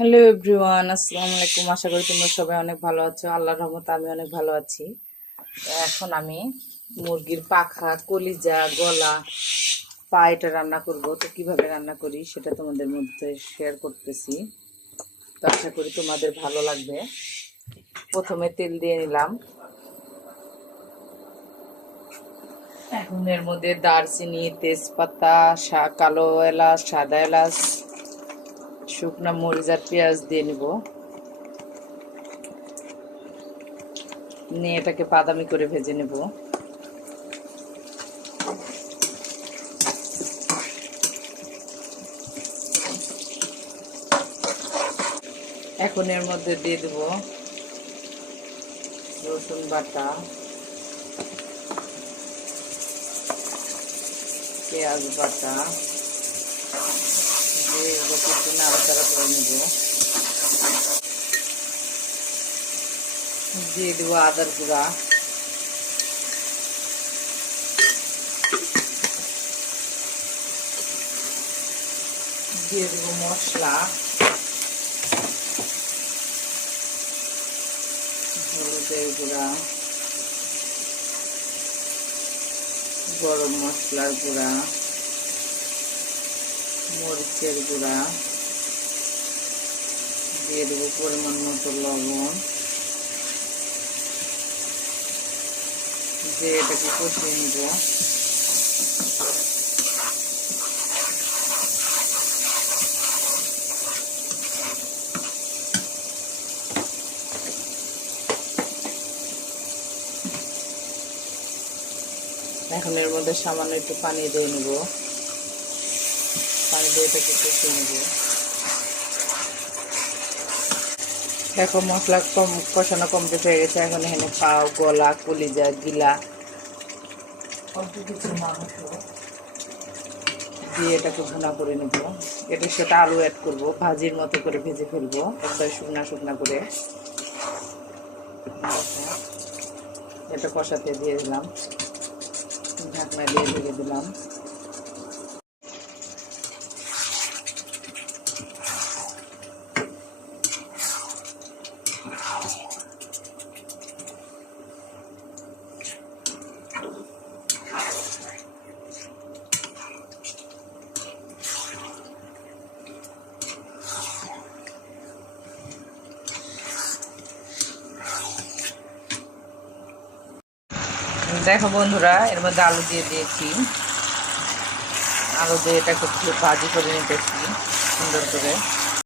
Hello everyone, আসসালামু আলাইকুম। আশা করি তোমরা সবাই অনেক ভালো আছো। আল্লাহর রহমতে আমি অনেক ভালো আছি। এখন আমি মুরগির পাখা, কলিজা, গলা, পা এটা রান্না করব। তো কিভাবে রান্না করি সেটা তোমাদের মধ্যে শেয়ার করতেছি। তো আশা করি তোমাদের ভালো লাগবে। প্রথমে তেল দিয়ে নিলাম। এখন এর মধ্যে দারচিনি, তেজপাতা, কালো এলাচ, সাদা এলাচ, শুকনা মরিচ আর পেঁয়াজ দিয়ে নিব। নিয়ে এটাকে বাদামি করে ভেজে নেব। এখন এর মধ্যে দিয়ে দেব রসুন বাটা, পেঁয়াজ বাটা, দিয়ে একটু নাড়াচাড়া করে নেব। দিয়ে দেবো আদার গুঁড়া, দিয়ে দেবো মশলা, হলুদের গুঁড়া, গরম মশলার গুঁড়া, মরিচের গুঁড়া, দিয়ে দেবো পরিমাণ মতো লবণ, দিয়ে এটাকে কষিয়ে নেব। এখন এর মধ্যে সামান্য একটু পানি দিয়ে নেব। পানি দিয়ে এটাকে কষিয়ে নেব। দেখো মশলা কষানো কমপ্লিট হয়ে গেছে। এখন এখানে পাও, গলা, কলিজা, গিলা অল্প কিছু মাংস দিয়ে এটাকে ভুনা করে নেব। এটার সাথে আলু অ্যাড করব, ভাজির মতো করে ভেজে ফেলবো একবার শুকনা শুকনা করে। এটা কষাতে দিয়ে দিলাম, ঢাকনা দিয়ে ঢেকে দিলাম। দেখো বন্ধুরা, এর মধ্যে আলু দিয়ে দিয়েছি। আলু দিয়ে এটাকে ভাজি করে নিতেছি সুন্দর করে।